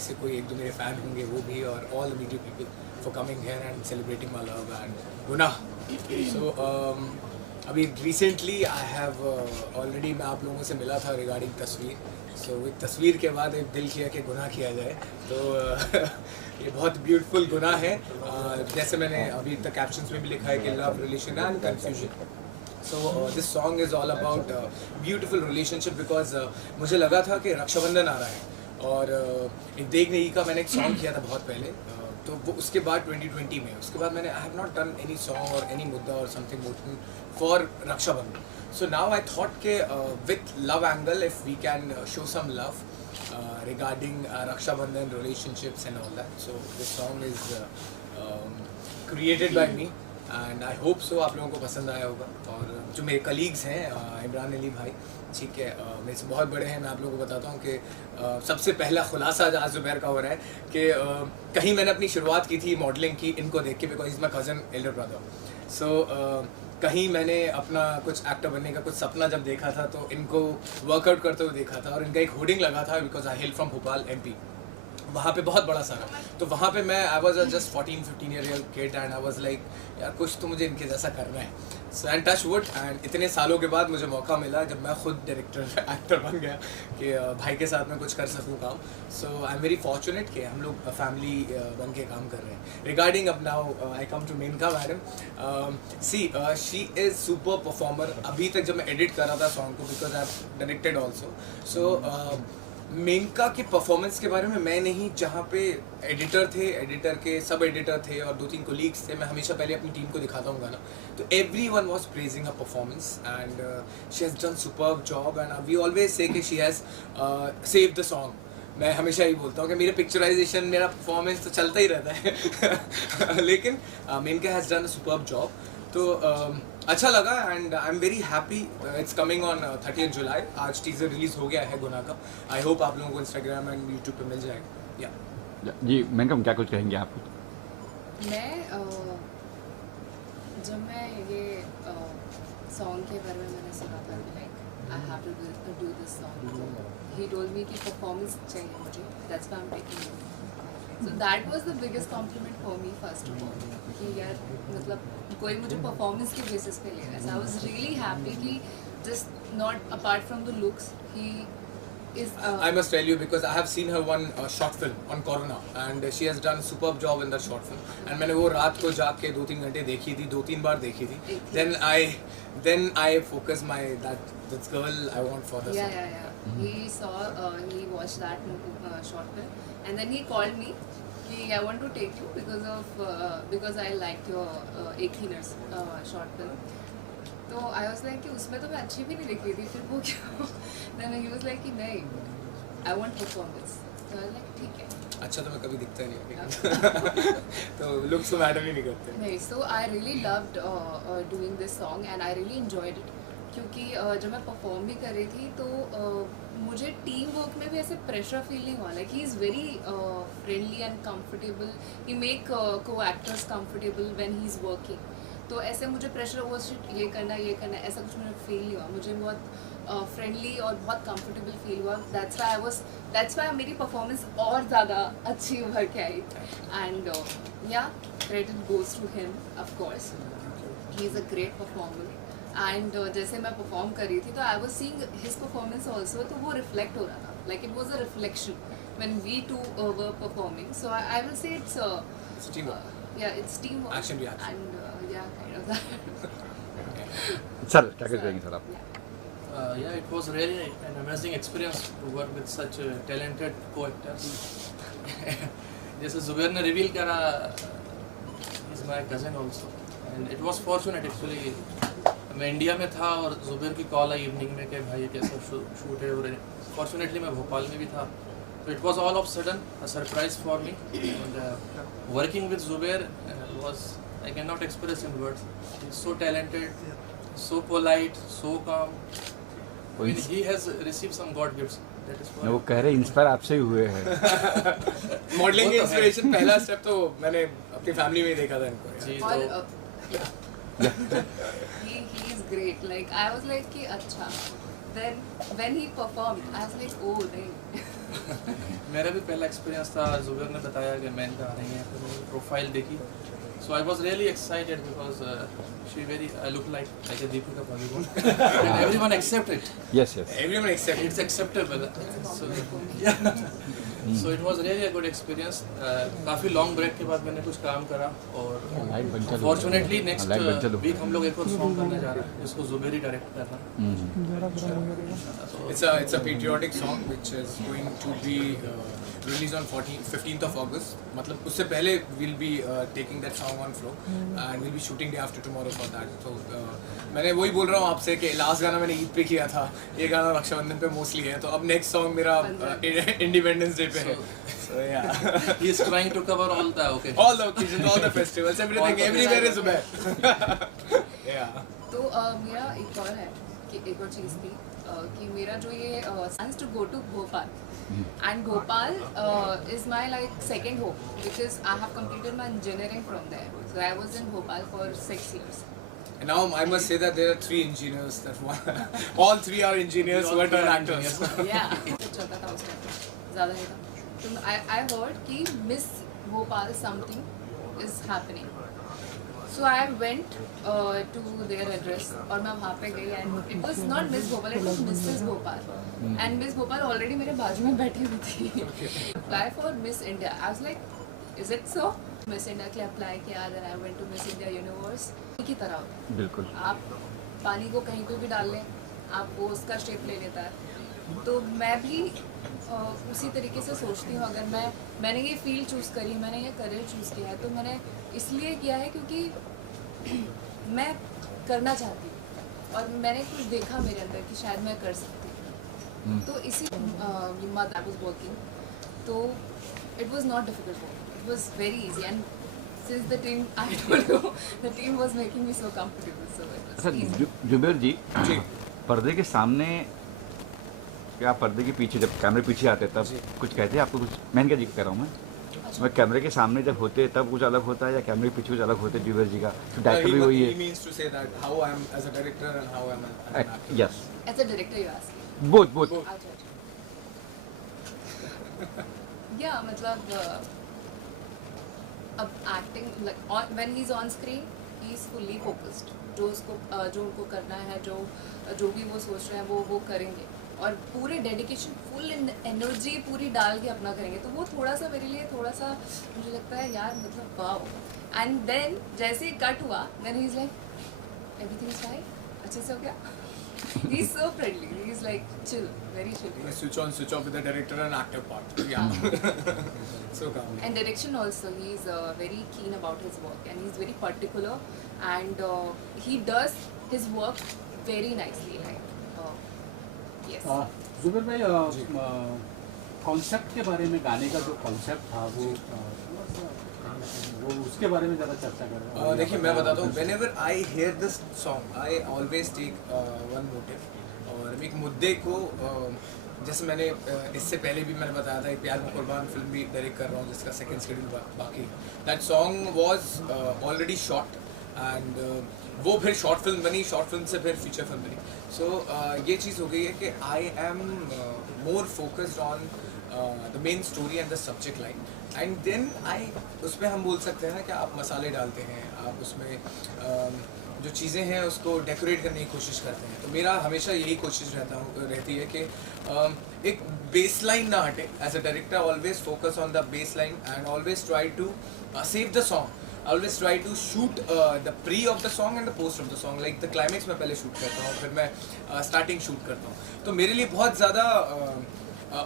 में से कोई एक दो मेरे फ़ैन होंगे वो भी, और all the media people for coming here and celebrating my love and गुनाह। सो अभी रिसेंटली आई हैव ऑलरेडी मैं आप लोगों से मिला था रिगार्डिंग तस्वीर। सो एक तस्वीर के बाद एक दिल किया कि गुनाह किया जाए, तो ये बहुत ब्यूटीफुल गुनाह है। जैसे मैंने अभी तक कैप्शंस में भी लिखा है कि love, relation and confusion. So this song is all about beautiful relationship, because मुझे लगा था कि रक्षाबंधन आ रहा है, और एक देख नहीं का मैंने एक सॉन्ग किया था बहुत पहले, तो वो उसके बाद 2020 में, उसके बाद मैंने I have not done any song और एनी मुद्दा और something motive for Rakshabandhan. So now I thought के with love angle if we can show some love regarding Rakshabandhan relationships and all that. So this song is created by me and I hope so आप लोगों को पसंद आया होगा। और जो मेरे कलीग्स हैं इमरान अली भाई, ठीक है, मेरे से बहुत बड़े हैं, मैं आप लोगों को बताता हूँ कि सबसे पहला खुलासा आज ज़ुबैर का हो रहा है कि कहीं मैंने अपनी शुरुआत की थी मॉडलिंग की इनको देख के, because is my cousin elder brother. सो कहीं मैंने अपना कुछ एक्टर बनने का कुछ सपना जब देखा था तो इनको वर्कआउट करते हुए देखा था, और इनका एक होर्डिंग लगा था because I hello from Bhopal MP, वहाँ पे बहुत बड़ा सारा, तो वहाँ पे मैं I was just 14-15 year kid and I was like यार कुछ तो मुझे इनके जैसा करना है। So and touch wood, and इतने सालों के बाद मुझे मौका मिला जब मैं खुद डायरेक्टर एक्टर बन गया कि भाई के साथ मैं कुछ कर सकूँ काम। सो आई एम वेरी फॉर्चुनेट कि हम लोग फैमिली बन के काम कर रहे हैं। रिगार्डिंग अब now I come to Menka madam, see she is super performer. अभी तक जब मैं एडिट कर रहा था सॉन्ग को, because I have directed also, so Menaka के परफॉर्मेंस के बारे में मैं नहीं, जहाँ पे एडिटर थे, एडिटर के सब एडिटर थे और 2-3 कोलीग्स थे, मैं हमेशा पहले अपनी टीम को दिखाता हूँ गाना, तो every one was praising a performance and she has done superb job and we always say कि she has saved the song. मैं हमेशा ही बोलता हूँ कि मेरे पिक्चराइजेशन, मेरा परफॉर्मेंस तो चलता ही रहता है लेकिन Menka has done a superb job, तो अच्छा लगा and I am very happy. It's coming on 30 July. आज टीजर रिलीज हो गया है गुनाह का। आई होप आप लोगों को इंस्टाग्राम एंड यूट्यूब पे मिल जाएगा। या जी मेनका क्या कुछ कहेंगे आप? मैं जब मैं ये सॉन्ग के बारे में मैंने सुना था कि like I have to do this song, he told me कि परफॉर्मेंस चाहिए मुझे, that's why I am taking it. So that was the biggest compliment for me first of all, कि यार मतलब कोई मुझे परफॉर्मेंस के बेसिस पे ले रहा है। आई वाज रियली हैप्पी कि just not apart from the looks, he is I must tell you because I have seen her one short film on Corona and she has done a superb job in that short film and मैंने वो रात को जाग के 2-3 घंटे देखी थी, 2-3 बार देखी थी। Then I focus my that girl I want for the song. Yeah. He watched that short film and then he called me कि I want to take you because I liked your 18ers short film. तो I was like कि उसमें तो मैं अच्छी भी नहीं दिख रही थी, फिर वो क्या देन ही वाज लाइक कि नहीं आई वांट परफॉर्मेंस, तो आई लाइक ठीक है। अच्छा तो मैं कभी दिखता नहीं है तो लुक्स तो मैटर ही नहीं करते। नहीं, so I really loved doing this song and I really enjoyed it, क्योंकि जब मैं परफॉर्म भी कर रही थी तो मुझे टीम वर्क में भी ऐसे प्रेशर फील नहीं हुआ। Like he is very friendly and comfortable, he make को actors comfortable when he is working, तो ऐसे मुझे प्रेशर वो ये करना ऐसा कुछ मुझे फील नहीं हुआ। मुझे बहुत फ्रेंडली और बहुत कंफर्टेबल फील हुआ। दैट्स वाई मेरी परफॉर्मेंस और ज़्यादा अच्छी उभर के आई and yeah credit goes to him of course, he is a great performer and जैसे मैं परफॉर्म कर रही थी तो I was seeing his performance also, तो वो रिफ्लेक्ट हो रहा था, like it was a reflection when we two were performing. So I will say it's teamwork Action reaction. and yeah, kind of that. Sir क्या कुछ कहेंगे sir आप? Yeah, it was really an amazing experience to work with such talented co-actors. जैसे जुबैर ने reveal करा, is my cousin also, and it was fortunate actually. मैं India में था और जुबैर की कॉल आई इवनिंग में कि भाई कैसा शूट है, और फॉर्चुनेटली मैं भोपाल में भी था, so it was all of sudden a surprise for me, and working with Zubair was, I cannot express in words. He's so talented, so polite, so calm. I mean, he has received some God gifts. That is वो कह रहे inspire आपसे ही हुए हैं। Modelling inspiration पहला step तो मैंने अपनी फैमिली में ही देखा था इनको। जी, और he is great. Like I was like कि अच्छा, then when he performed I was like oh नहीं मेरा भी पहला एक्सपीरियंस था, जुबैर ने बताया कि मैन का आ रही है, तो मैंने प्रोफाइल देखी, so I was really excited because I look like a Deepika Padukone and everyone accept it. Yes, yes. Everyone except It's acceptable. So yeah. So it was really a good experience. काफ़ी long break के बाद मैंने कुछ काम करा और light बंद चलो। फॉर्चुनेटली नेक्स्ट लाइट बंद चलो। वीक हम लोग एक और सॉन्ग करने जा रहे हैं जिसको जुबैर ही डायरेक्ट कर रहा है. it's a patriotic song which is going to be released on 15th of August. मतलब उससे पहले we'll be taking that song on floor and we'll be shooting day after tomorrow for that. So मैंने वही बोल रहा हूँ आपसे कि लास्ट गाना मैंने ईद पे किया था, ये गाना रक्षाबंधन पे मोस्टली है, तो अब नेक्स्ट सॉन्ग मेरा इंडिपेंडेंस डे पे है. So yeah. He is trying to cover all the occasions. All the occasions, all the festivals, everything, everywhere is Zubair. Yeah. तो मेरा एक और है कि एक और चीज़ थी कि मेरा जो ये plans to go to Bhopal and Bhopal is my like second home because I have completed my engineering from there. So I was in Bhopal for 6 years. And now I must say that there are 3 engineers. All 3 are engineers who are turned actors. Yeah. चलता था उस time, ज़्यादा नहीं था. तो I heard कि Miss Bhopal something is happening. So I went to their address और मैं वहाँ पे गई and it was not Miss Bhopal, it was Mrs. Bhopal. And Miss Bhopal already मेरे बाजू में बैठी हुई थी. Apply for Miss India. I was like, is it so? Miss India के लिए apply किया, then I went to Miss India Universe. की तरह होता है. बिल्कुल. आप पानी को कहीं पे भी डाल लें, आप वो उसका शेप ले लेता है. तो मैं भी उसी तरीके से सोचती हूँ. अगर मैंने ये फील्ड चूज़ करी, मैंने ये करियर चूज़ किया है, तो मैंने इसलिए किया है क्योंकि मैं करना चाहती हूँ और मैंने कुछ देखा मेरे अंदर कि शायद मैं कर सकती हूँ. तो इसी मद आई वाज वर्किंग, तो it was not difficult work, it was very easy and since the team, I told you, the team was making me so comfortable, so it was sir easy. Zubair ji, जी. पर्दे के सामने या पर्दे के पीछे, जब कैमरे पीछे आते तब जी. कुछ कहते हैं आपको? कुछ मैंने क्या जी कह रहा हूँ मैं कैमरे के सामने जब होते तब कुछ अलग होता है या कैमरे के पीछे कुछ अलग होते हैं? जुबैर जी का तो डायरेक्टर भी वही He है. means to say that how I am as a director and how I am as an actor. Yes, As a director, you ask. Both both. अच्छा. Yeah, मतलब अब acting like when he is on screen he is fully focused. जो उनको करना है, जो भी वो सोच रहे हैं वो करेंगे और पूरे डेडिकेशन, फुल एनर्जी पूरी डाल के अपना करेंगे. तो वो थोड़ा सा मेरे लिए थोड़ा सा मुझे लगता है यार, मतलब वाओ. एंड देन जैसे ही कट हुआ, then he is like everything is fine, अच्छे से हो गया. He is so friendly. He is like chill, very chill. You switch on, switch off with the director and actor part. Yeah. So calm. And direction also, he is very keen about his work and he is very particular and he does his work very nicely. Like, yes. Zubair भाई, concept के बारे में, गाने का जो concept था वो उसके बारे में ज़्यादा चर्चा करें. देखिए मैं बताता हूँ, whenever I hear this song, I always take one motive. और एक मुद्दे को जैसे मैंने इससे पहले भी मैंने बताया था, एक प्यार में कुर्बान फिल्म भी डायरेक्ट कर रहा हूँ जिसका सेकंड शेड्यूल बाकी. That song was already shot and वो फिर शॉर्ट फिल्म बनी, शॉर्ट फिल्म से फिर फीचर फिल्म बनी. सो ये चीज़ हो गई है कि I am more focused on the main story and the subject line. And then उसमें हम बोल सकते हैं ना कि आप मसाले डालते हैं, आप उसमें जो चीज़ें हैं उसको डेकोरेट करने की कोशिश करते हैं. तो मेरा हमेशा यही कोशिश रहती है कि एक बेस लाइन ना हटे. As a director always focus on the base line and always try to save the song. Always try to shoot the pre of the song and the post of the song. Like the climax में पहले shoot करता हूँ, फिर मैं starting shoot करता हूँ. तो मेरे लिए बहुत ज़्यादा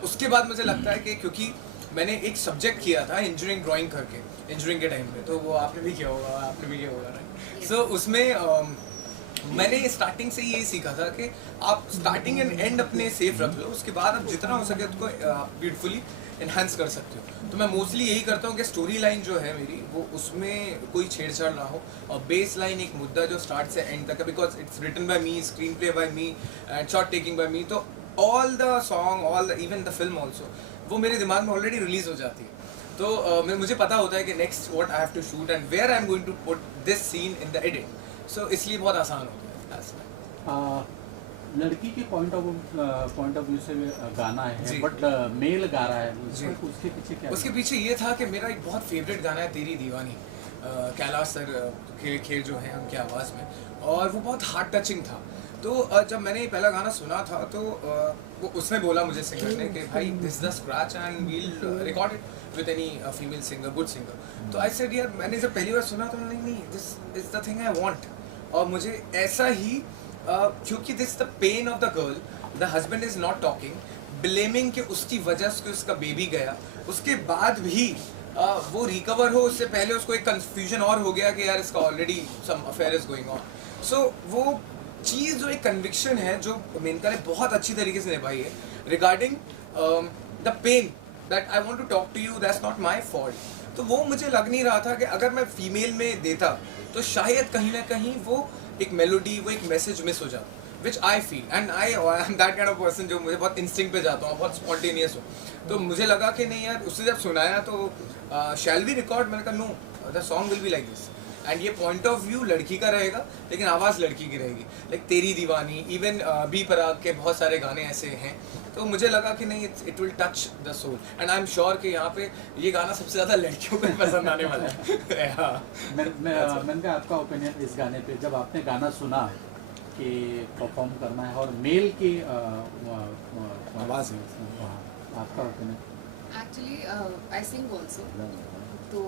उसके बाद मुझे लगता है कि क्योंकि मैंने एक सब्जेक्ट किया था इंजीनियरिंग ड्राइंग करके, इंजीनियरिंग के टाइम पे, तो वो आपने भी किया होगा राइट. सो उसमें मैंने स्टार्टिंग से यही सीखा था कि आप स्टार्टिंग एंड एंड अपने सेफ रख लो, उसके बाद आप जितना हो सके उसको ब्यूटीफुली एनहांस कर सकते हो. तो मैं मोस्टली यही करता हूँ कि स्टोरी लाइन जो है मेरी वो उसमें कोई छेड़छाड़ ना हो और बेस लाइन एक मुद्दा जो स्टार्ट से एंड तक है, because it's written by me, screenplay by me and shot taking by me. तो all the song, all even the film also वो मेरे दिमाग में ऑलरेडी रिलीज हो जाती है. तो मुझे पता होता है कि next what I have to shoot and where I am going to put this scene in the edit. सो इसलिए बहुत आसान होता है. लड़की के पॉइंट ऑफ व्यू से गाना है, जी। बट मेल गा रहा है, जी। उसके पीछे क्या उसके पीछे ये था कि मेरा एक बहुत फेवरेट गाना है तेरी दीवानी, कैलाश सर के खेल जो हैं उनकी आवाज़ में, और वो बहुत हार्ट टचिंग था। तो जब मैंने ये पहला गाना सुना था तो वो उसने बोला मुझे सिंगर ने कि भाई this the scratch and we'll record it with any female singer, good singer. तो आई सेड यार, मैंने जब पहली बार सुना तो नहीं, this is the thing I want. और मुझे ऐसा ही क्योंकि this the pain of the girl, the husband is not talking, blaming कि उसकी वजह से उसका बेबी गया, उसके बाद भी वो रिकवर हो उससे पहले उसको एक कंफ्यूजन और हो गया कि यार इसका already some affair is going on. So वो चीज़ जो एक कन्विक्शन है जो मेनका ने बहुत अच्छी तरीके से निभाई है regarding the pain that I want to talk to you, that's not my fault. तो वो मुझे लग नहीं रहा था कि अगर मैं फीमेल में देता तो शायद कहीं ना कहीं वो एक मेलोडी, वो एक मैसेज मिस हो जाता, which I feel and I am that kind of person जो मुझे बहुत इंस्टिंक्ट पे जाता हूँ, बहुत स्पॉन्टेनियस हूँ। तो मुझे लगा कि नहीं यार, उससे जब सुनाया तो शैल वी रिकॉर्ड, मैंने कहा no, the song will be like this and ये पॉइंट ऑफ व्यू लड़की का रहेगा लेकिन आवाज़ लड़की की रहेगी। लाइक तेरी दीवानी, इवन बी पराग के बहुत सारे गाने ऐसे हैं। तो मुझे लगा कि नहीं, it will touch the soul and I am sure कि यहाँ पे ये गाना सबसे ज़्यादा लड़कियों को पसंद आने वाला है। हाँ। मैंने कहा आपका ओपिनियन इस गाने पे, जब आपने गाना सुना कि परफॉर्म करना है और मेल की आवाज़ है। आपका opinion? Actually I sing also. तो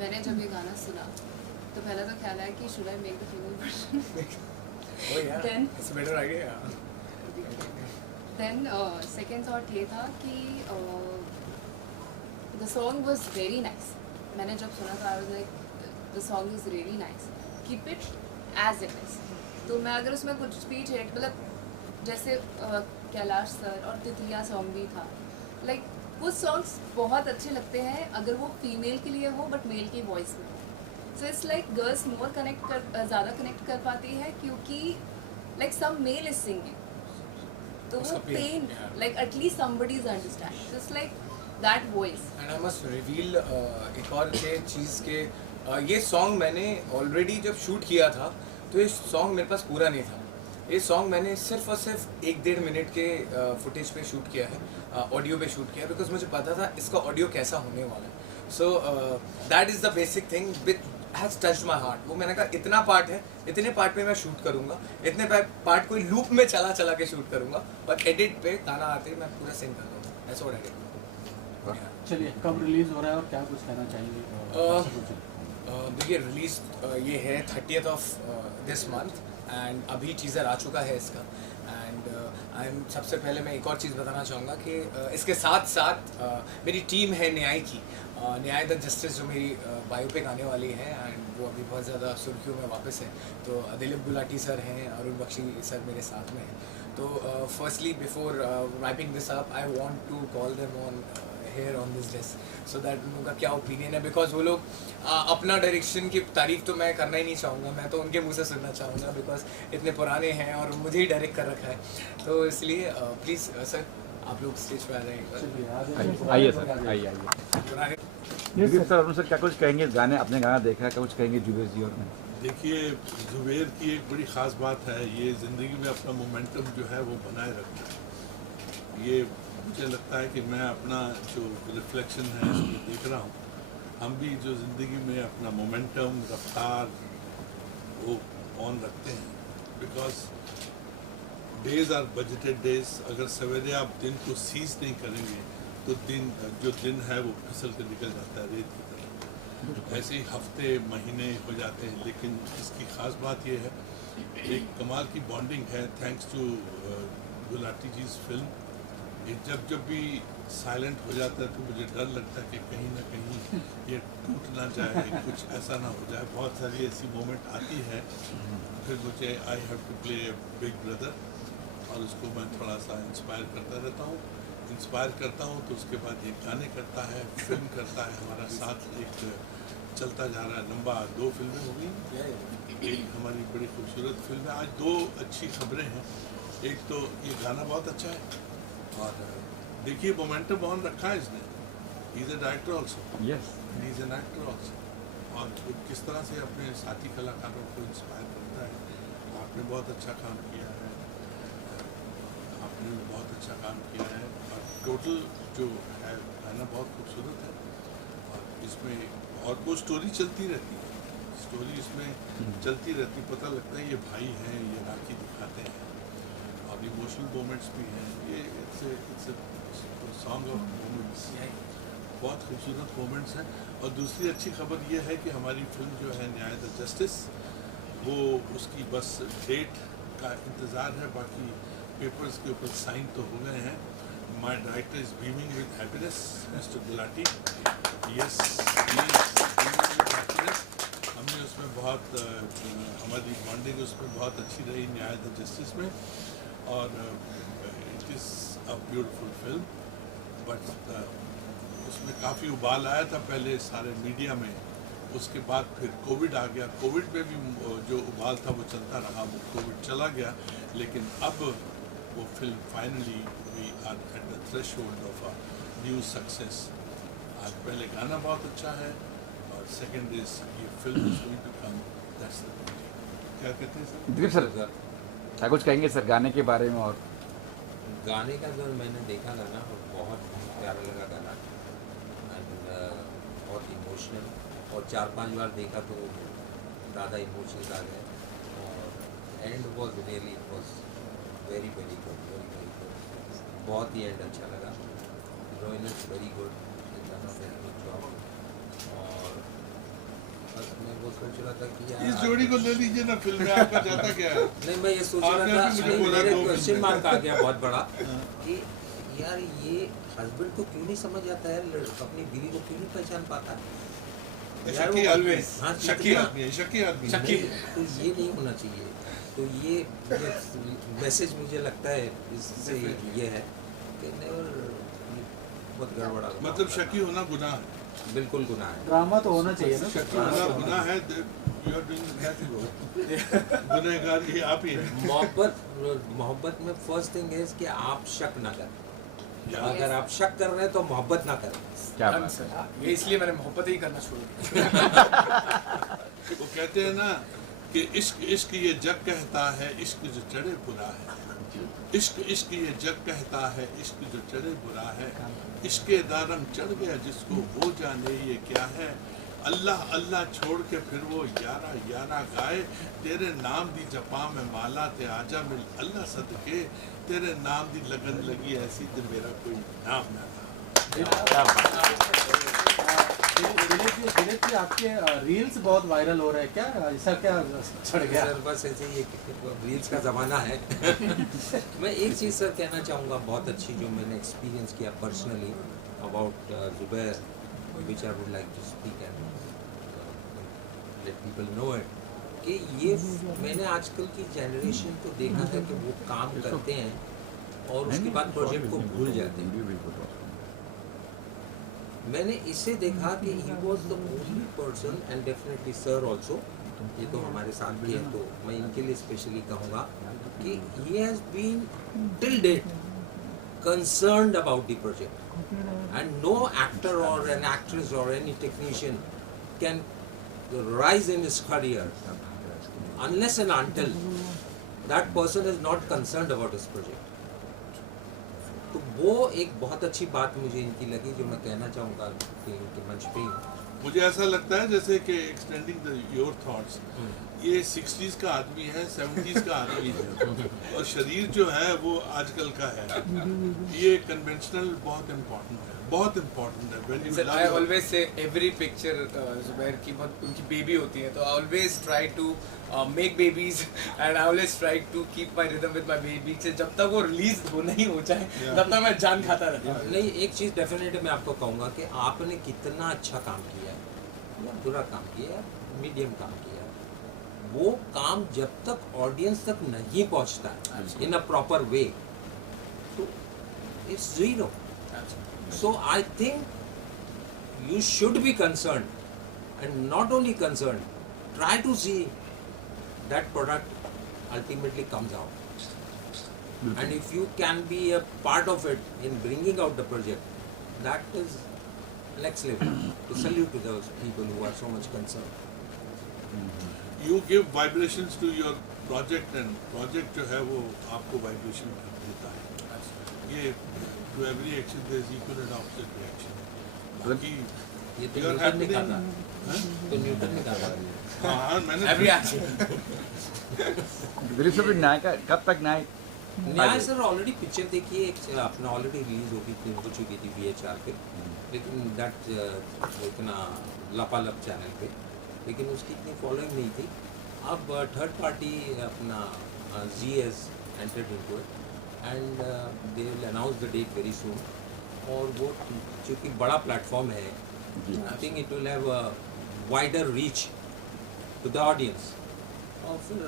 मैंने जब ये गाना सुना तो पहला तो ख्याल आया कि should I make the female version, Oh yeah, Then- it's a better idea. Then second thought ये था कि the song was very nice. मैंने जब सुना था I was like the song is really nice, keep it as it is. तो मैं अगर उसमें कुछ भी चेंज, मतलब जैसे कैलाश सर और तितलियाँ सॉन्ग भी था, लाइक वो सॉन्ग्स बहुत अच्छे लगते हैं अगर वो फीमेल के लिए हो बट मेल की वॉइस में हो। So it's like girls more ज़्यादा कनेक्ट कर पाती है क्योंकि like some male is singing, तो वो उसका pain, pain yeah. Like at least somebody is understand, just like that voice. And I must reveal एक और चीज़ के ये सॉन्ग मैंने ऑलरेडी जब शूट किया था तो ये सॉन्ग मेरे पास पूरा नहीं था। ये सॉन्ग मैंने सिर्फ और सिर्फ 1-1.5 मिनट के फुटेज पे शूट किया है, ऑडियो पे शूट किया, बिकॉज मुझे पता था इसका ऑडियो कैसा होने वाला है। So that is the basic thing which has touched my heart. वो मैंने कहा इतना पार्ट है, इतने पार्ट पे मैं शूट करूँगा, इतने पार्ट कोई लूप में चला चला के शूट करूँगा और एडिट पे गाना आते ही मैं पूरा सिंग कर दूँगा। ऐसा व्हाट आई डिड। चलिए, कब रिलीज हो रहा है और क्या कुछ कहना चाहेंगे? देखिए रिलीज ये है 30th of this month and अभी टीज़र आ चुका है इसका। एंड आई एम सबसे पहले मैं एक और चीज़ बताना चाहूँगा कि इसके साथ साथ मेरी टीम है न्याय की, न्याय द जस्टिस, जो मेरी बायोपिक आने वाली है एंड वो अभी बहुत ज़्यादा सुर्खियों में वापस है। तो दिलीप गुलाटी सर हैं, अरुण बख्शी सर मेरे साथ में हैं। तो firstly before wrapping this up I want to call them on here on this desk so that उन लोगों का क्या ओपिनियन है, बिकॉज वो लोग अपना डायरेक्शन की तारीफ तो मैं करना ही नहीं चाहूँगा, मैं तो उनके मुंह से सुनना चाहूँगा बिकॉज इतने पुराने हैं और मुझे ही डायरेक्ट कर रखा है। तो इसलिए प्लीज़ सर आप लोग स्टेज पर आ जाएंगे। चलिए, आइए सर, आइए। पुराने जुबेर सर, अरुण सर क्या कुछ कहेंगे इस गाने, अपने गाना देखा है, क्या कुछ कहेंगे जुबेर जी? और मैं देखिए, जुबेर की एक बड़ी ख़ास बात है, ये ज़िंदगी में अपना मोमेंटम जो है वो बनाए रखता है। ये मुझे लगता है कि मैं अपना जो रिफ्लेक्शन है इसमें देख रहा हूँ, हम भी जो ज़िंदगी में अपना मोमेंटम, रफ्तार वो ऑन रखते हैं। Because days are budgeted days. अगर सवेरे आप दिन को सीज नहीं करेंगे तो जो दिन है वो फिसल कर निकल जाता है रेत की तरह। ऐसे ही हफ्ते महीने हो जाते हैं, लेकिन इसकी ख़ास बात यह है, एक कमाल की बॉन्डिंग है thanks to Gulati ji film. जब भी साइलेंट हो जाता है तो मुझे डर लगता है कि कहीं ना कहीं ये टूट ना जाए, कुछ ऐसा ना हो जाए। बहुत सारी ऐसी मोमेंट आती है, फिर मुझे I have to play big brother और उसको मैं थोड़ा सा इंस्पायर करता रहता हूँ। इंस्पायर करता हूँ तो उसके बाद ये गाने करता है, फिल्म करता है, हमारा साथ एक चलता जा रहा है लंबा। 2 फिल्में हो गई, एक हमारी बड़ी खूबसूरत फिल्म है। आज 2 अच्छी खबरें हैं। एक तो ये गाना बहुत अच्छा है और देखिए मोमेंटम ऑन रखा है इसने। ही is a director also, yes, he is an actor also. और वो किस तरह से अपने साथी कलाकारों को इंस्पायर करता है और आपने बहुत अच्छा काम किया है, आपने भी बहुत अच्छा काम किया है, और टोटल जो है गाना बहुत खूबसूरत है, और इसमें और वो स्टोरी चलती रहती है, स्टोरी इसमें चलती रहती, पता लगता है ये भाई हैं, ये राखी दिखाते हैं, और इमोशनल मोमेंट्स भी हैं, ये इट्स सॉन्ग ऑफ मोमेंट्स, बहुत खूबसूरत मोमेंट्स हैं। और दूसरी अच्छी खबर ये है कि हमारी फिल्म जो है न्याय द जस्टिस, वो उसकी बस डेट का इंतज़ार है, बाकी पेपर्स के ऊपर साइन तो हो गए हैं। My director is beaming with happiness, mister Gulati, yes happiness. हमने उसमें बहुत हमारी बॉन्डिंग उसमें बहुत अच्छी रही न्याय द जस्टिस में, और it is a beautiful film, but उसमें काफ़ी उबाल आया था पहले सारे मीडिया में, उसके बाद फिर कोविड आ गया, कोविड में भी जो उबाल था वो चलता रहा, वो कोविड चला गया, लेकिन अब वो film finally we are at the threshold of a new success. आज पहले गाना बहुत अच्छा है, और सेकंड इज ये film is going to come, that's the beauty. क्या कहते हैं सर? दिलीप सर, क्या कुछ कहेंगे सर गाने के बारे में? और गाने का जो मैंने देखा गाना, वो बहुत प्यारा लगा गाना, एंड बहुत इमोशनल, और 4-5 बार देखा तो ज़्यादा इमोशंस आ गए, और and was really was very very good, very very good, बहुत ही एंड अच्छा लगा। Heroine is very good, very good job, और बस मैं वो सोच रहा था कि यार इस जोड़ी को ले लीजिए ना फिल्म में, आपका जाता क्या है? नहीं, मैं ये सोच रहा आपने था, भी मुझे नहीं, बोला मेरे दो क्वेश्चन मिनट मार्क आ गया बहुत बड़ा कि यार ये हस्बैंड को क्यों नहीं समझ आता है, अपनी बीवी को क्यों नहीं पहचान पाता यार? शक्की वो आदमी, हाँ, शक्की आदमी है, शक्की आदमी है। शक्की। तो ये नहीं होना चाहिए। तो ये मैसेज मुझे लगता है इससे ये है कि नेवर, बहुत गड़बड़ा, मतलब शक्की होना गुनाह है, बिल्कुल गुनाह है। ड्रामा तो होना चाहिए ना। शक्की होना गुनाह है, यू आर डूइंग गुनहगार ये आप ही हैं। मोहब्बत में फर्स्ट थिंग है कि आप शक ना करें, या अगर आप शक कर रहे हैं तो मोहब्बत ना करें। क्या डन बात सर, है। ये इसलिए मैंने मोहब्बत ही करना छोड़ दिया। वो कहते हैं ना कि इश्क इश्क ये जग कहता है, इश्क जो चढ़े बुरा है, इश्क इश्क ये जग कहता है, इश्क जो चढ़े बुरा है, इश्क दारम चढ़ गया जिसको वो जाने ये क्या है, अल्लाह अल्लाह छोड़ के फिर वो यारा यारा गाए, तेरे नाम दी जपा में माला ते आजा मिल अल्लाह सदके, तेरे नाम दी लगन लगी ऐसी ते मेरा कोई नाम ना था। दिलीप जी आपके रील्स बहुत वायरल हो रहे हैं, क्या ऐसा क्या चढ़ गया? सर बस ऐसे ही रील्स का ज़माना है। मैं एक चीज़ सर कहना चाहूँगा, बहुत अच्छी जो मैंने एक्सपीरियंस किया personally about Zubair, which I would like to speak and let people know it, कि ये मैंने आजकल की जनरेशन को देखा है कि वो काम करते हैं और उसके बाद प्रोजेक्ट को भूल जाते हैं। मैंने इससे देखा कि he was the only person, and definitely sir also, ये तो हमारे साथ भी है, तो मैं इनके लिए स्पेशली कहूँगा कि he has been till date concerned about the project, and no actor और एन एक्ट्रेस और any technician can rise in his career unless and until that person is not concerned about his project. तो वो एक बहुत अच्छी बात मुझे इनकी लगी जो मैं कहना चाहूँगा कि इनके मंच पे ही। मुझे ऐसा लगता है जैसे कि एक्सटेंडिंग योर थॉट्स, ये 60s का आदमी है, 70s का आदमी है, और शरीर जो है वो आजकल का है। ये कन्वेंशनल बहुत इम्पोर्टेंट है, बहुत इम्पोर्टेंट है। When you Sir, love I your- always say every picture Zubair की बहुत उनकी बेबी होती है, तो I always try to make babies and I always try to keep my rhythm with my baby, से जब तक वो रिलीज हो नहीं हो जाए तब तक मैं जान खाता रहता हूँ। नहीं, एक चीज़ डेफिनेटली मैं आपको कहूँगा कि आपने कितना अच्छा काम किया है या बुरा काम किया है, मीडियम काम किया है, वो काम जब तक ऑडियंस तक नहीं पहुँचता है इन अ प्रॉपर वे, तो it's zero. So I think you should be concerned, and not only concerned, try to see that product ultimately comes out. And if you can be a part of it in bringing out the project, that is next level. To salute to those people who are so much concerned. You give vibrations to your project and project जो है वो आपको vibration देता है। ये to every action there is equal and opposite reaction. बाकी ये तो You are न्यूटन ने happening- कहा था, तो न्यूटन ने कहा था। हाँ मैंने एवरी एक्शन दिलीप सर न्याय का कब तक न्याय न्याय सर ऑलरेडी पिक्चर देखिए, एक अपना ऑलरेडी रिलीज होगी थी, हो चुकी थी VHR पे, लेकिन दैट इतना लापालप चैनल पे, लेकिन उसकी इतनी फॉलोइंग नहीं थी। अब थर्ड पार्टी अपना जी as entered into it and they will announce the date very soon. और वो चूँकि बड़ा प्लेटफॉर्म है, I think it will have a wider reach to the audience, और फिर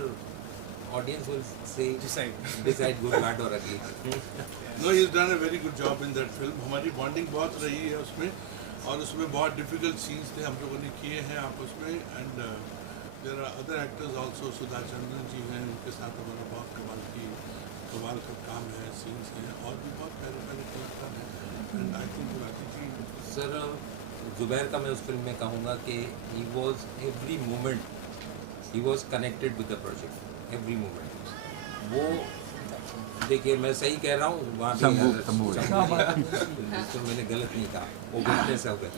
audience will say decide good bad और ugly. No he done a very good job in that film. हमारी bonding बहुत रही है उसमें, और उसमें बहुत डिफिकल्ट सीन्स थे हम लोगों ने किए हैं आपस में। And there are other actors also, Sudha Chandran ji हैं, उनके साथ हमारा बहुत कमाल का काम है, सीन्स हैं, और भी बहुत प्यारे प्यारे कलाकार हैं। And I think Rathi ji sir Zubair का मैं उस फिल्म में कहूँगा कि he was every moment he was connected with the project, every moment. वो देखिए मैं सही कह रहा हूँ, वहाँ तो मैंने गलत नहीं कहा, वो विटनेस हो गया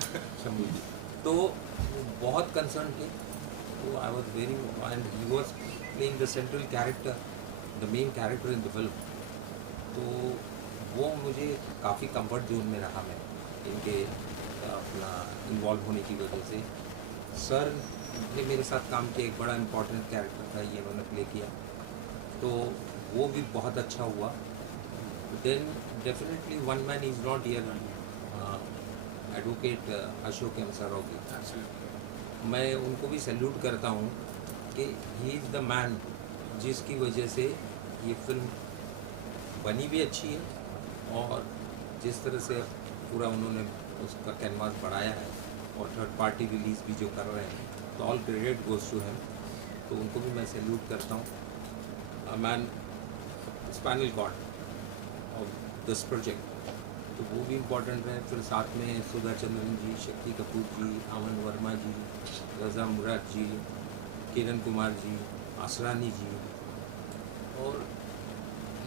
शंभू जी, तो बहुत कंसर्न थे। तो I was very and he was playing the central character, the main character in the film. तो वो मुझे काफ़ी कंफर्ट जोन में रहा मैं इनके अपना इन्वॉल्व होने की वजह से। सर ने मेरे साथ काम किया, एक बड़ा इम्पोर्टेंट कैरेक्टर था ये उन्होंने प्ले किया, तो वो भी बहुत अच्छा हुआ। Then definitely one man is not here, advocate Ashok M Sarogi, मैं उनको भी सैल्यूट करता हूँ कि ही इज़ द मैन जिसकी वजह से ये फिल्म बनी भी अच्छी है, और जिस तरह से पूरा उन्होंने उसका कैनवास बढ़ाया है, और थर्ड पार्टी रिलीज़ भी जो कर रहे हैं, तो all credit goes to him. तो उनको भी मैं सैल्यूट करता हूँ। Main spinal cord of this project, तो वो भी इम्पोर्टेंट है। फिर साथ में सुधा चंद्रन जी, शक्ति कपूर जी, अमन वर्मा जी, रज़ा मुराद जी, किरण कुमार जी, आसरानी जी, और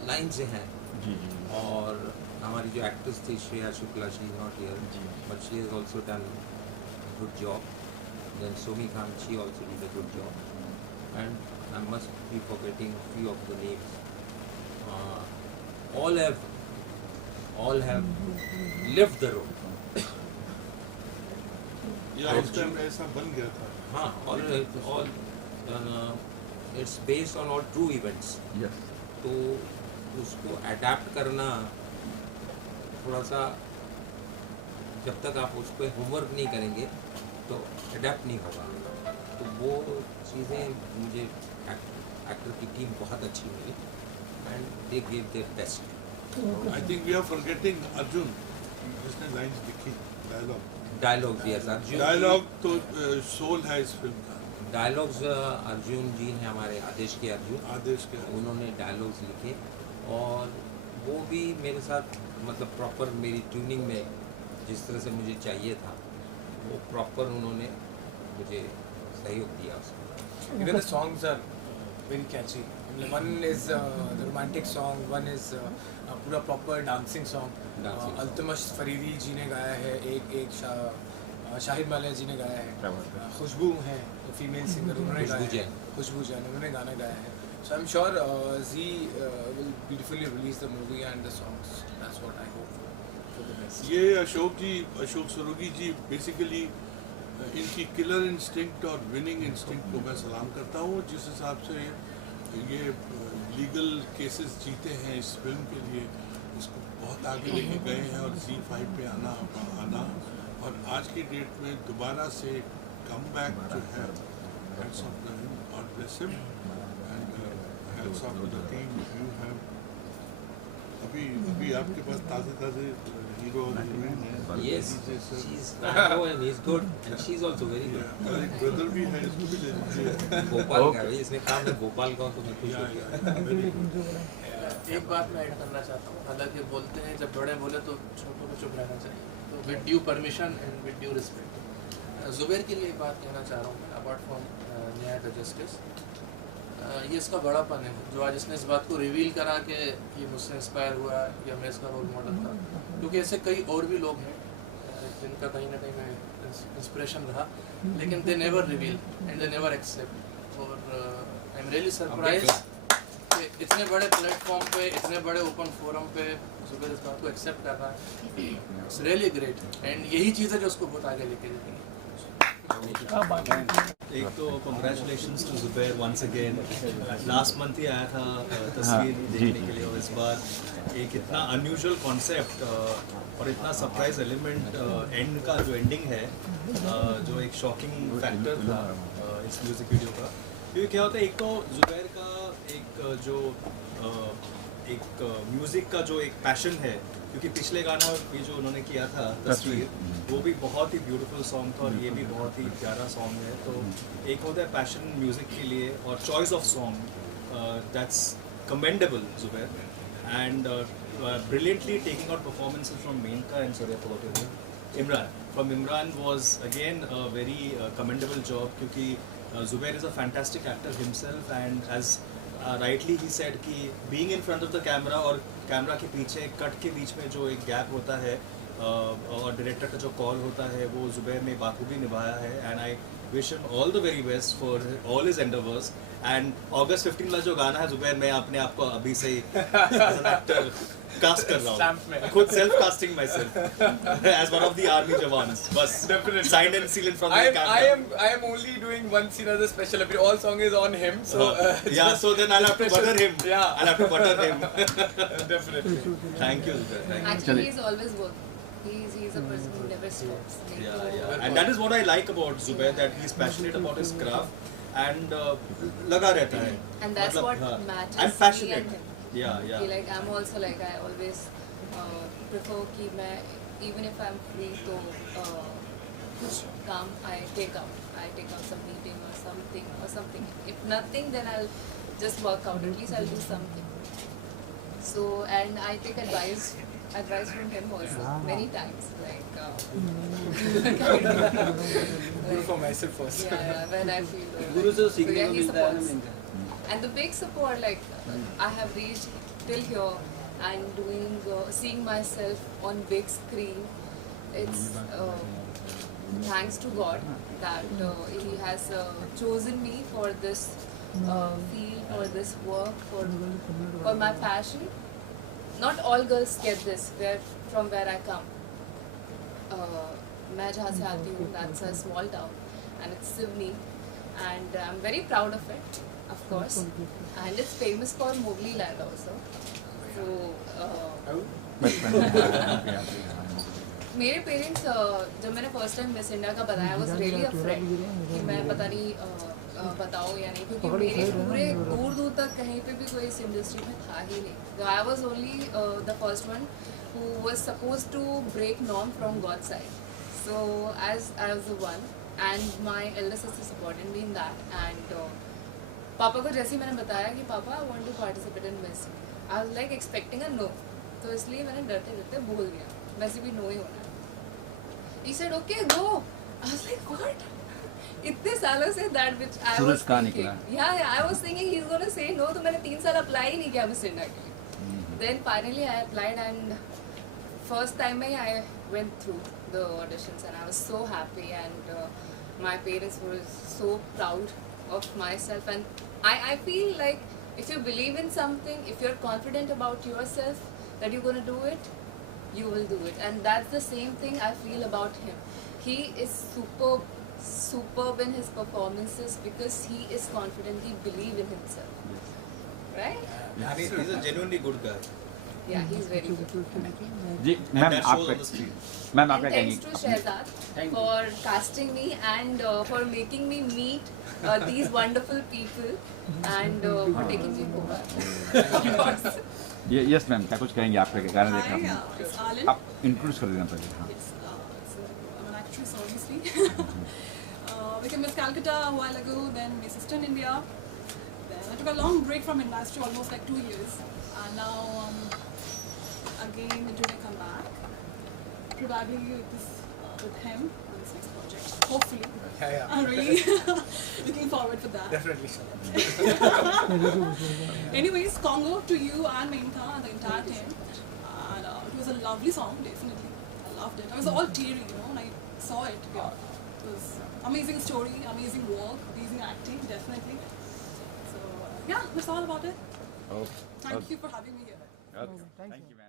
लाइन से हैं। और हमारी जो एक्ट्रेस थी Shreya Shukla, she is not here but she has also done good job. Then Somi Khan, she also did a good job. And I must be forgetting few of the names. all have lived the role। या उस time ऐसा बन गया था। हाँ, all it's based on all true events। Yes तो उसको adapt करना थोड़ा सा, जब तक आप उस पर होमवर्क नहीं करेंगे तो अडेप्ट नहीं होगा। तो वो चीज़ें मुझे एक्टर की टीम बहुत अच्छी मिली, and they give their best. I think we are forgetting Arjun, जिसने लाइंस लिखी, डायलॉग्स भी है अर्जुन। डायलॉग तो सोल है इस फिल्म का। डायलॉग्स अर्जुन जी हैं, हमारे आदेश के अर्जुन, आदेश के उन्होंने डायलॉग्स लिखे, और वो भी मेरे साथ मतलब प्रॉपर मेरी ट्यूनिंग में जिस तरह से मुझे चाहिए था, वो प्रॉपर उन्होंने मुझे सहयोग दिया उसमें। Even the songs are very catchy. One is the romantic song, one is पूरा proper dancing song. Dancing song. Altamash Faridi जी ने गाया है, एक शाहिद मालिया जी ने गाया क्या है, बात है। खुशबू हैं फीमेल सिंगर, उन्होंने खुशबू गाया है, जैन। खुशबू जैन उन्होंने गाना गाया है। So I'm sure Z will beautifully release the movie and the songs. That's what I hope for the best. ये अशोक सरोगी जी बेसिकली इनकी किलर इंस्टिंक्ट और विनिंग इंस्टिंक्ट को मैं सलाम करता हूँ। जिस हिसाब से ये लीगल केसेस जीते हैं इस फिल्म के लिए, इसको बहुत आगे लेके गए हैं, और Z5 पे आना और आज की डेट में दोबारा से कम बैक जो है, hats off the God bless him and hats off the team you have. अभी आपके पास ताज़े हीरो और हीरोइन है। Yes, जैसे she's Rambo and he's good, and she's also very good। और एक ब्रदर भी है, इसको भी ले लीजिए। भोपाल का है, इसने कहा मैं भोपाल का हूँ, तो मैं खुश हो गया। Very good. एक बात मैं ऐड करना चाहता हूँ, हालांकि बोलते हैं जब बड़े बोले तो छोटों को चुप रहना चाहिए, तो with due permission and with due respect Zubair के लिए एक बात कहना चाह रहा हूँ मैं, अपार्ट फ्रॉम न्याय दुनिया का जस्टिस। ये इसका बड़ापन है जो आज इसने इस बात को रिवील करा कि ये मुझसे इंस्पायर हुआ या मैं इसका रोल मॉडल था, क्योंकि ऐसे कई और भी लोग हैं जिनका कहीं ना कहीं मैं इंस्पिरेशन रहा, लेकिन they never reveal and they never accept. और आई एम रियली सरप्राइज कि इतने बड़े प्लेटफॉर्म पे, इतने बड़े ओपन फोरम पे जुबैर इस बात को एक्सेप्ट कर रहा है। इट्स रियली ग्रेट एंड यही चीज़ है जो उसको बहुत आगे लेके जाएगी। एक तो congratulations to Zubair once again. Last month ही आया था तस्वीर देखने के लिए, और इस बार एक इतना अनयूजुअल कॉन्सेप्ट और इतना सरप्राइज एलिमेंट एंड का जो एंडिंग है, जो एक शॉकिंग फैक्टर था इस म्यूज़िक वीडियो का। क्योंकि क्या होता है, एक तो जुबैर का एक जो एक म्यूज़िक का जो एक पैशन है, क्योंकि पिछले गाना भी जो उन्होंने किया था तस्वीर, वो भी बहुत ही ब्यूटीफुल सॉन्ग था और ये भी बहुत ही प्यारा सॉन्ग है। तो एक होता है पैशन म्यूज़िक के लिए और choice of song, that's commendable Zubair, and brilliantly taking out performances from Menka and sorry I forgot your name, Imran. From Imran was again a very commendable job, क्योंकि Zubair is a fantastic actor himself, and as rightly he said कि being in front of the camera और camera के पीछे cut के बीच में जो एक gap होता है और डायरेक्टर का जो कॉल होता है, वो जुबैर ने बाखूबी निभाया है। And I wish him all the very best for all his endeavours. And अगस्त 15 का जो गाना है जुबैर, मैं अपने आप को अभी से एज एन एक्टर कास्ट कर रहा हूँ, खुद self casting myself as one of the army जवान्स, बस signed and seal in front of the camera. I am only doing one scene as a special appearance. All song is on him, so yeah, so then I'll have to butter him. Yeah. I'll have to butter him. Definitely. Thank you, Zubair. Thank you. Actually, he's always working. He's a person who never stops. Yeah. And that is what I like about Zubair, that he's passionate about his craft and लगा रहता है. And that's मतलब, what हाँ. matches And passionate. me and him. Yeah. Like I'm also like I always prefer कि मैं even if I'm free तो कुछ काम I take out some meeting or something. If nothing, then I'll just work out. At least I'll do something. So and I take advice from him also many times. Like Good for myself first. yeah, when I feel low. गुरु से So सीखने yeah, को he मिलता है ना supports. इनका। And the big support, like I have reached till here and doing, seeing myself on big screen. It's thanks to God that He has chosen me for this field, for this work, for my passion. Not all girls get this from where I come. मैं जहाँ से आती हूँ, that's a small town, and it's Sydney, and I'm very proud of it, of course, and it's famous for Mowgli land also. So मेरे parents जब मैंने first time miss India का बताया, वाज रियली अफ्रेड कि मैं पता नहीं बताऊँ या नहीं, क्योंकि मेरे पूरे दूर दूर तक कहीं पे भी कोई इस इंडस्ट्री में था ही नहीं. I was only the first one who was suppose to break norm from god side. So as I was the one and my elder sister supported me in that. And पापा को जैसे ही मैंने बताया कि पापा I want to participate in miss, I was like expecting a no, तो इसलिए मैंने डरते डरते बोल दिया, वैसे भी नो ही होना है. He said, okay, go. I was like, what? इतने सालों से that which I Suraj was कहाँ thinking. निकला? Yeah, I was thinking he's gonna say no, तो मैंने 3 साल अप्लाई ही नहीं किया मिस इंडिया के लिए. Then finally I applied and first time में I went through the auditions and I was so happy and my parents were so proud of myself, and I feel like if you believe in something, if you're confident about yourself that you're gonna do it, you will do it. And that's the same thing I feel about him. He is superb in his performances because he is confident, he believes in himself, right? And he's a genuinely good guy. Yeah, he's very good. जी And ma'am that आप shows on the screen. Ma'am आप And क्या thanks कहेंगी? to Shehzad Thank you. for casting me and for making me meet these wonderful people and for taking me over. Of course. ये yes ma'am क्या कुछ कहेंगे आपका गाना देखा Hi, आपने? it's Alin. आप इंट्रोड्यूस कर देना पहले. हाँ. I'm an actress, obviously. Became Miss Calcutta a while ago, then Miss Eastern India. Then I took a long break from industry, almost like 2 years, and now again doing a comeback. Probably with him on this next project. Hopefully. Yeah. I'm really looking forward for that. Definitely. Anyways, Congo to you and Menka and the entire team. And it was a lovely song, definitely. I loved it. I was all teary, when I saw it. Yeah. It was amazing story, amazing work, amazing acting, definitely. So yeah, that's all about it. Okay. Thank you for having me here. Okay. Thank you, man.